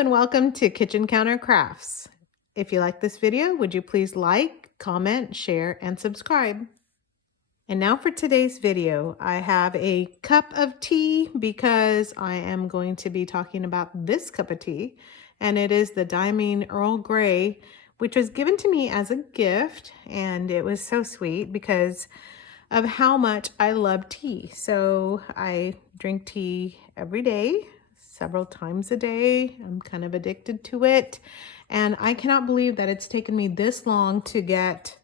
and welcome to Kitchen Counter Crafts. If you like this video, would you please like, comment, share, and subscribe? And now for today's video, I have a cup of tea because I am going to be talking about this cup of tea, and it is the Diamine Earl Grey, which was given to me as a gift, and it was so sweet because of how much I love tea. So I drink tea every day, several times a day. I'm kind of addicted to it. And I cannot believe that it's taken me this long to get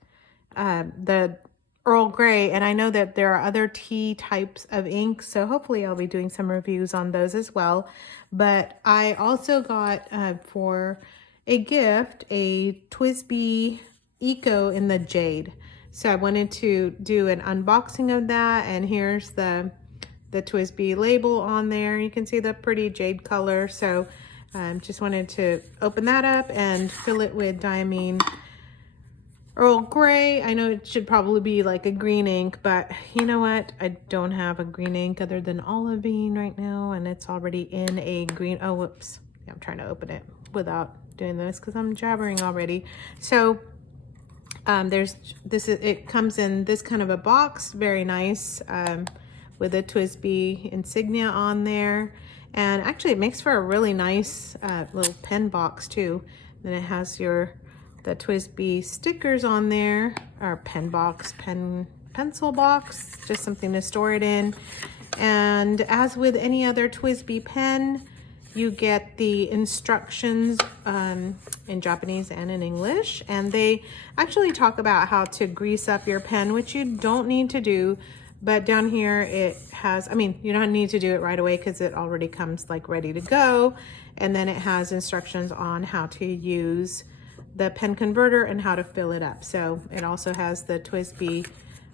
the Earl Grey. And I know that there are other tea types of ink, so hopefully I'll be doing some reviews on those as well. But I also got for a gift a TWSBI Eco in the Jade. So I wanted to do an unboxing of that, and here's the TWSBI label on there. You can see the pretty jade color. So just wanted to open that up and fill it with Diamine Earl Grey. I know it should probably be like a green ink, but you know what? I don't have a green ink other than olivine right now, and it's already in a green. Oh, whoops. Yeah, I'm trying to open it without doing this because I'm jabbering already. So it comes in this kind of a box, very nice, with a TWSBI insignia on there. And actually it makes for a really nice little pen box too. Then it has the TWSBI stickers on there, or pen box, pencil box, just something to store it in. And as with any other TWSBI pen, you get the instructions in Japanese and in English, and they actually talk about how to grease up your pen, which you don't need to do. But down here it has, I mean, you don't need to do it right away because it already comes like ready to go. And then it has instructions on how to use the pen converter and how to fill it up. So it also has the TWSBI,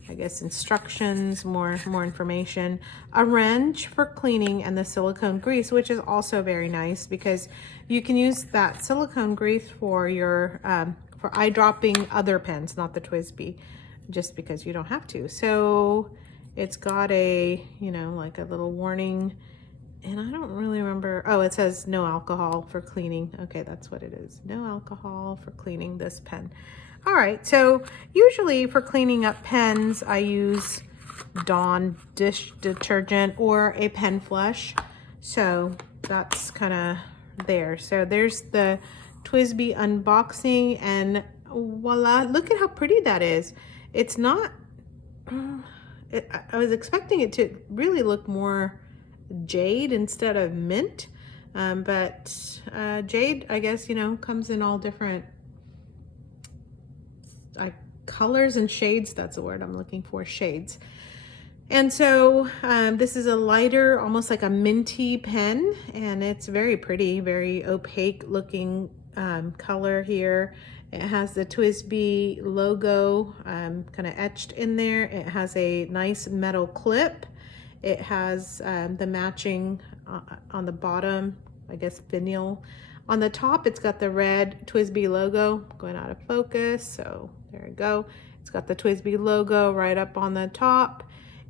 I guess, instructions, more information, a wrench for cleaning, and the silicone grease, which is also very nice because you can use that silicone grease for your for eyedropping other pens, not the TWSBI, just because you don't have to. So it's got a, you know, like a little warning, and I don't really remember. Oh, it says no alcohol for cleaning. Okay, that's what it is. No alcohol for cleaning this pen. All right, so usually for cleaning up pens, I use Dawn dish detergent or a pen flush. So that's kind of there. So there's the TWSBI unboxing, and voila, look at how pretty that is. It's not, I was expecting it to really look more jade instead of mint, but jade, I guess, you know, comes in all different colors and shades. That's the word I'm looking for, shades. And so this is a lighter, almost like a minty pen, and it's very pretty, very opaque looking color here. It has the TWSBI logo kind of etched in there. It has a nice metal clip. It has the matching on the bottom, I guess, vinyl. On the top, it's got the red TWSBI logo going out of focus. So there we go. It's got the TWSBI logo right up on the top.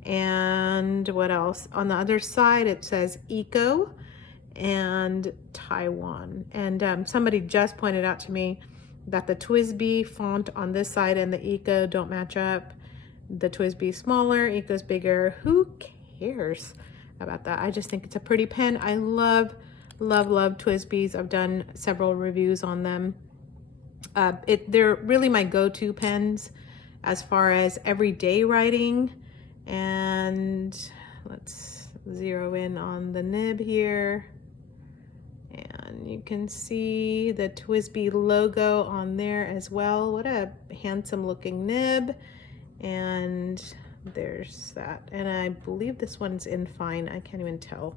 And what else? On the other side, it says Eco and Taiwan. And somebody just pointed out to me that the TWSBI font on this side and the Eco don't match up. The TWSBI is smaller, Eco's bigger. Who cares about that? I just think it's a pretty pen. I love TWSBIs. I've done several reviews on them. They're really my go-to pens as far as everyday writing. And let's zero in on the nib here, and you can see the TWSBI logo on there as well. What a handsome looking nib. And there's that, and I believe this one's in fine. I can't even tell.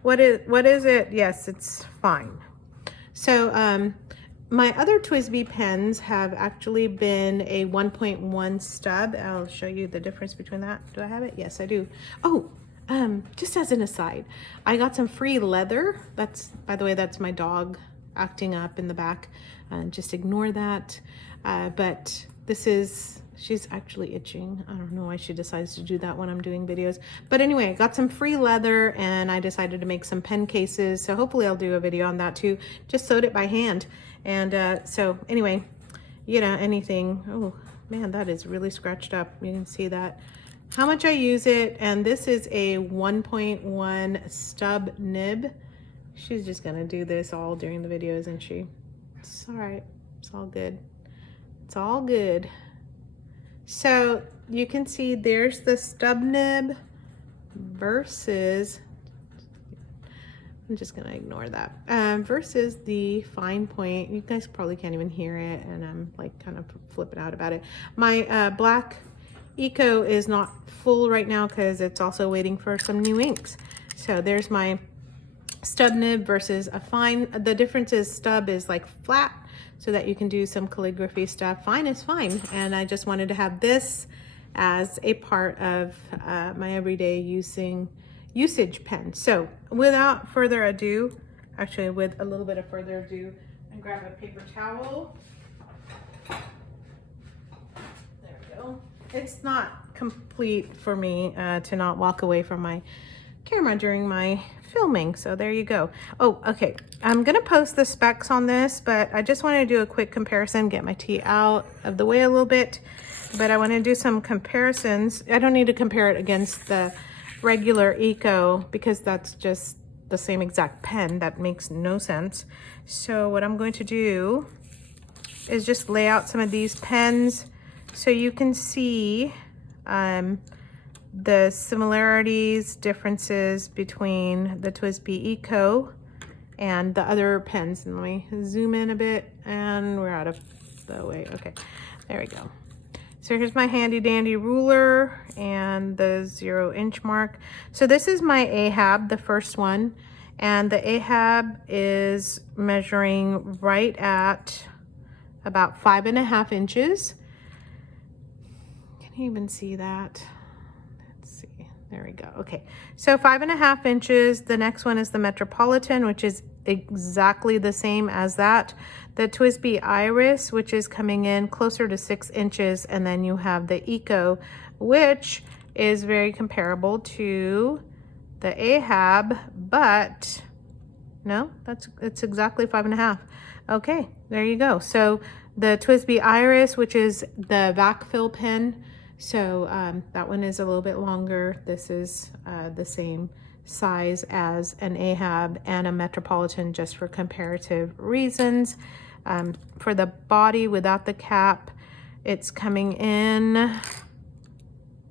What is it? Yes, it's fine. So my other TWSBI pens have actually been a 1.1 stub. I'll show you the difference between that. Do I have it? Yes, I do. Oh, just as an aside, I got some free leather. That's, by the way, that's my dog acting up in the back. Just ignore that. But this is She's actually itching. I don't know why she decides to do that when I'm doing videos. But anyway, I got some free leather and I decided to make some pen cases. So hopefully I'll do a video on that too. Just sewed it by hand. And so anyway, you know, anything. Oh man, that is really scratched up. You can see that. How much I use it. And this is a 1.1 stub nib. She's just gonna do this all during the video, isn't she? It's all right. It's all good. It's all good. So you can see there's the stub nib versus, I'm just gonna ignore that, versus the fine point. You guys probably can't even hear it, and I'm like kind of flipping out about it. My black Eco is not full right now because it's also waiting for some new inks. So there's my stub nib versus a fine. The difference is stub is like flat so that you can do some calligraphy stuff. Fine is fine. And I just wanted to have this as a part of my everyday usage pen. So without further ado, actually with a little bit of further ado, and grab a paper towel. There we go. It's not complete for me to not walk away from my camera during my filming, so there you go. Oh, okay, I'm gonna post the specs on this, but I just want to do a quick comparison, get my tea out of the way a little bit, but I want to do some comparisons. I don't need to compare it against the regular Eco because that's just the same exact pen. That makes no sense. So what I'm going to do is just lay out some of these pens so you can see the similarities, differences between the TWSBI Eco and the other pens. And let me zoom in a bit, and we're out of the way. Okay, there we go. So here's my handy dandy ruler and the 0-inch mark. So this is my Ahab, the first one, and the Ahab is measuring right at about 5.5 inches. Can you even see that? There we go. Okay, so 5.5 inches. The next one is the Metropolitan, which is exactly the same as that. The TWSBI Iris, which is coming in closer to 6 inches. And then you have the Eco, which is very comparable to the Ahab, but no, it's exactly 5.5. Okay, there you go. So the TWSBI Iris, which is the vac fill pen, so that one is a little bit longer. This is the same size as an Ahab and a Metropolitan, just for comparative reasons. For the body without the cap, it's coming in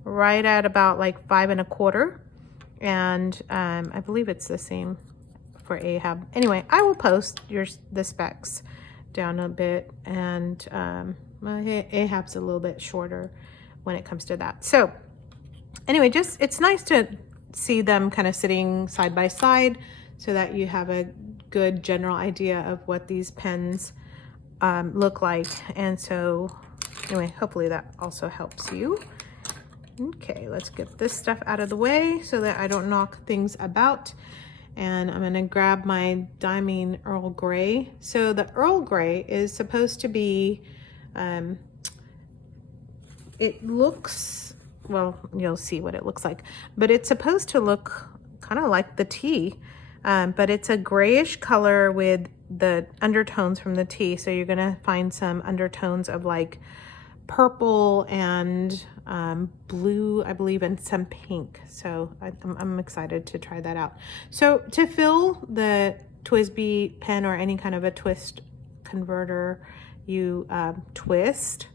right at about like 5.25, and I believe it's the same for Ahab. Anyway, I will post the specs down a bit, and my Ahab's a little bit shorter when it comes to that. So anyway, just it's nice to see them kind of sitting side by side so that you have a good general idea of what these pens look like. And so anyway, hopefully that also helps you. Okay, let's get this stuff out of the way so that I don't knock things about. And I'm gonna grab my Diamine Earl Grey. So the Earl Grey is supposed to be it looks, well, you'll see what it looks like, but it's supposed to look kind of like the tea, but it's a grayish color with the undertones from the tea. So you're gonna find some undertones of like purple and blue, I believe, and some pink. So I'm excited to try that out. So to fill the TWSBI pen or any kind of a twist converter, you twist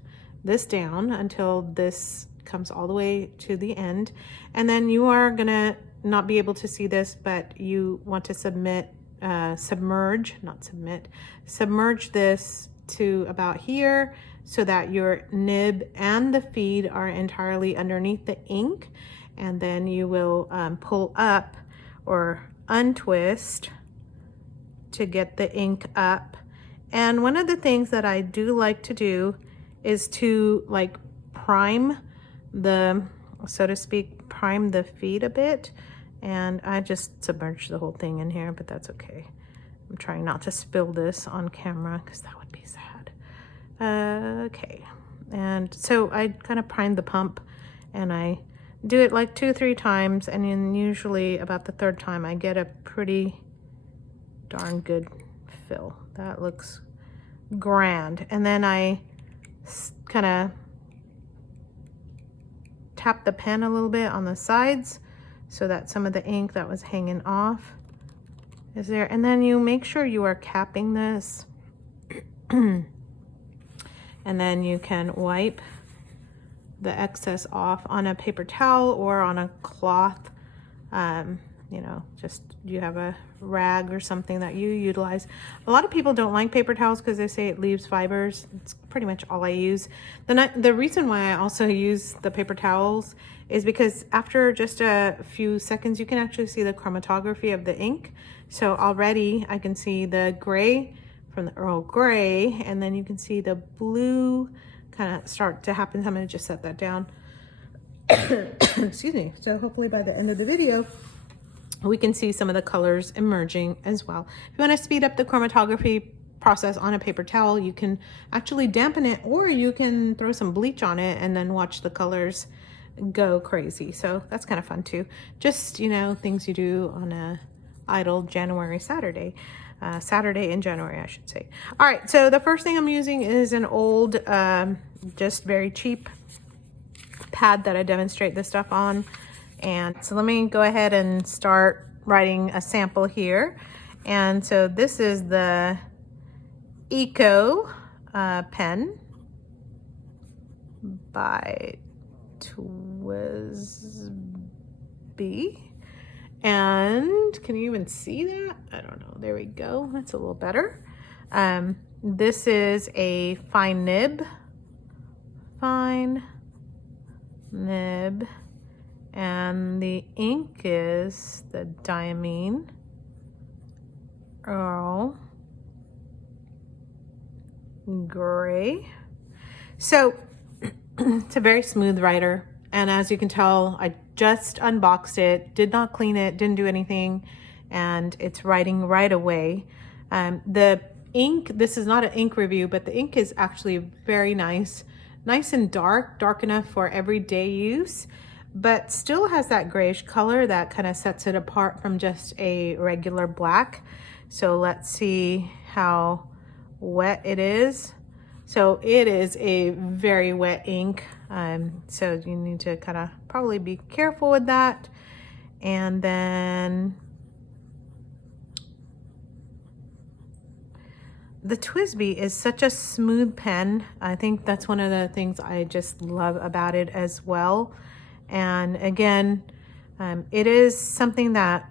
this down until this comes all the way to the end, and then you are gonna not be able to see this, but you want to submerge this to about here so that your nib and the feed are entirely underneath the ink, and then you will pull up or untwist to get the ink up. And one of the things that I do like to do is to like prime the, so to speak, prime the feed a bit. And I just submerged the whole thing in here, but that's okay. I'm trying not to spill this on camera because that would be sad. Okay, And so I kind of prime the pump, and I do it like 2 or 3 times, and then usually about the 3rd time I get a pretty darn good fill. That looks grand. And then I kind of tap the pen a little bit on the sides so that some of the ink that was hanging off is there. And then you make sure you are capping this. And then you can wipe the excess off on a paper towel or on a cloth. You know, just you have a rag or something that you utilize. A lot of people don't like paper towels because they say it leaves fibers. It's pretty much all I use. The reason why I also use the paper towels is because after just a few seconds, you can actually see the chromatography of the ink. So already I can see the gray from the Earl Grey, and then you can see the blue kind of start to happen. I'm going to just set that down. Excuse me. So hopefully by the end of the video, we can see some of the colors emerging as well. If you want to speed up the chromatography process on a paper towel, you can actually dampen it, or you can throw some bleach on it and then watch the colors go crazy. So that's kind of fun too. Just, you know, things you do on a idle January Saturday. Saturday in January, I should say. All right, so the first thing I'm using is an old, just very cheap pad that I demonstrate this stuff on. And so let me go ahead and start writing a sample here. And so this is the Eco pen by TWSBI. And can you even see that? I don't know. There we go. That's a little better. This is a Fine Nib. Fine Nib. And the ink is the Diamine Earl Grey. So it's a very smooth writer. And as you can tell, I just unboxed it, did not clean it, didn't do anything, and it's writing right away. The ink, this is not an ink review, but the ink is actually very nice. Nice and dark enough for everyday use, but still has that grayish color that kind of sets it apart from just a regular black. So let's see how wet it is. So it is a very wet ink. So you need to kind of probably be careful with that. And then the TWSBI is such a smooth pen. I think that's one of the things I just love about it as well. And again, it is something that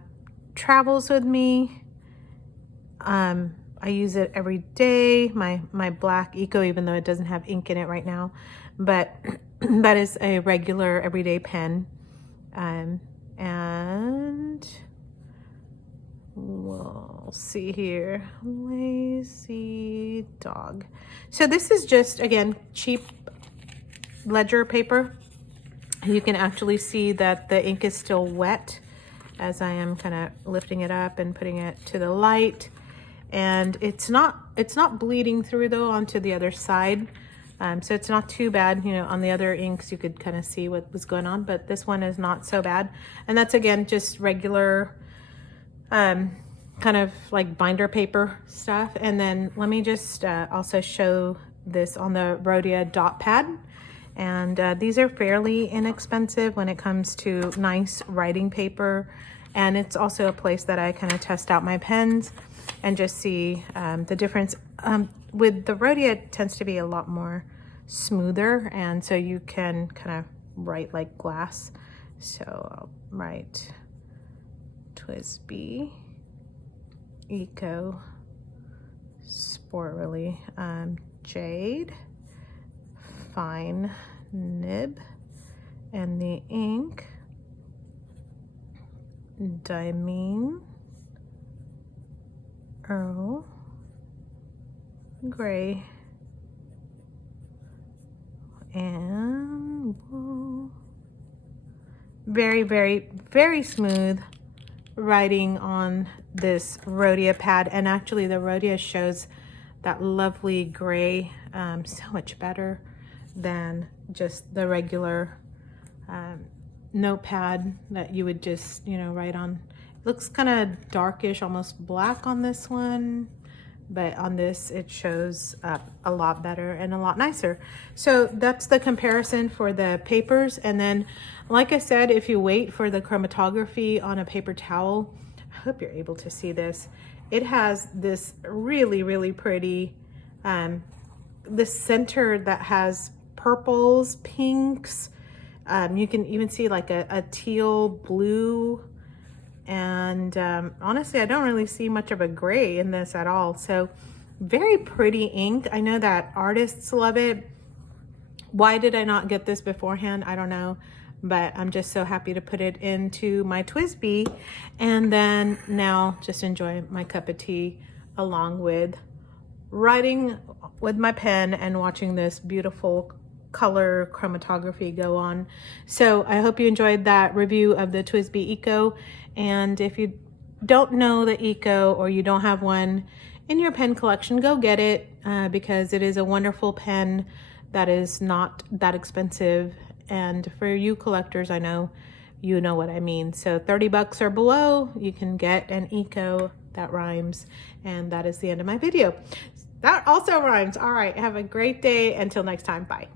travels with me. I use it every day, my black Eco, even though it doesn't have ink in it right now, but that is a regular everyday pen. And we'll see here, lazy dog. So this is just, again, cheap ledger paper. You can actually see that the ink is still wet as I am kind of lifting it up and putting it to the light. And it's not bleeding through though onto the other side. So it's not too bad. You know, on the other inks you could kind of see what was going on, but this one is not so bad. And that's, again, just regular kind of like binder paper stuff. And then let me just also show this on the Rhodia dot pad. And these are fairly inexpensive when it comes to nice writing paper. And it's also a place that I kind of test out my pens and just see the difference. With the Rhodia, it tends to be a lot more smoother, and so you can kind of write like glass. So I'll write TWSBI Eco Sport Really, Jade, Fine Nib, and the ink, Diamine Earl Grey, and whoa, very, very, very smooth writing on this Rhodia pad. And actually the Rhodia shows that lovely gray so much better than just the regular notepad that you would just, you know, write on. It looks kind of darkish, almost black on this one, but on this it shows up a lot better and a lot nicer. So that's the comparison for the papers. And then, like I said, if you wait for the chromatography on a paper towel, I hope you're able to see this. It has this really, really pretty, the center that has purples, pinks. You can even see like a teal blue. And honestly, I don't really see much of a gray in this at all. So very pretty ink. I know that artists love it. Why did I not get this beforehand? I don't know. But I'm just so happy to put it into my TWSBI, and then now just enjoy my cup of tea along with writing with my pen and watching this beautiful color chromatography go on. So I hope you enjoyed that review of the TWSBI Eco. And if you don't know the Eco, or you don't have one in your pen collection, go get it, because it is a wonderful pen that is not that expensive. And for you collectors, I know you know what I mean. So 30 bucks or below, you can get an Eco that rhymes. And that is the end of my video. That also rhymes. All right, have a great day. Until next time, bye.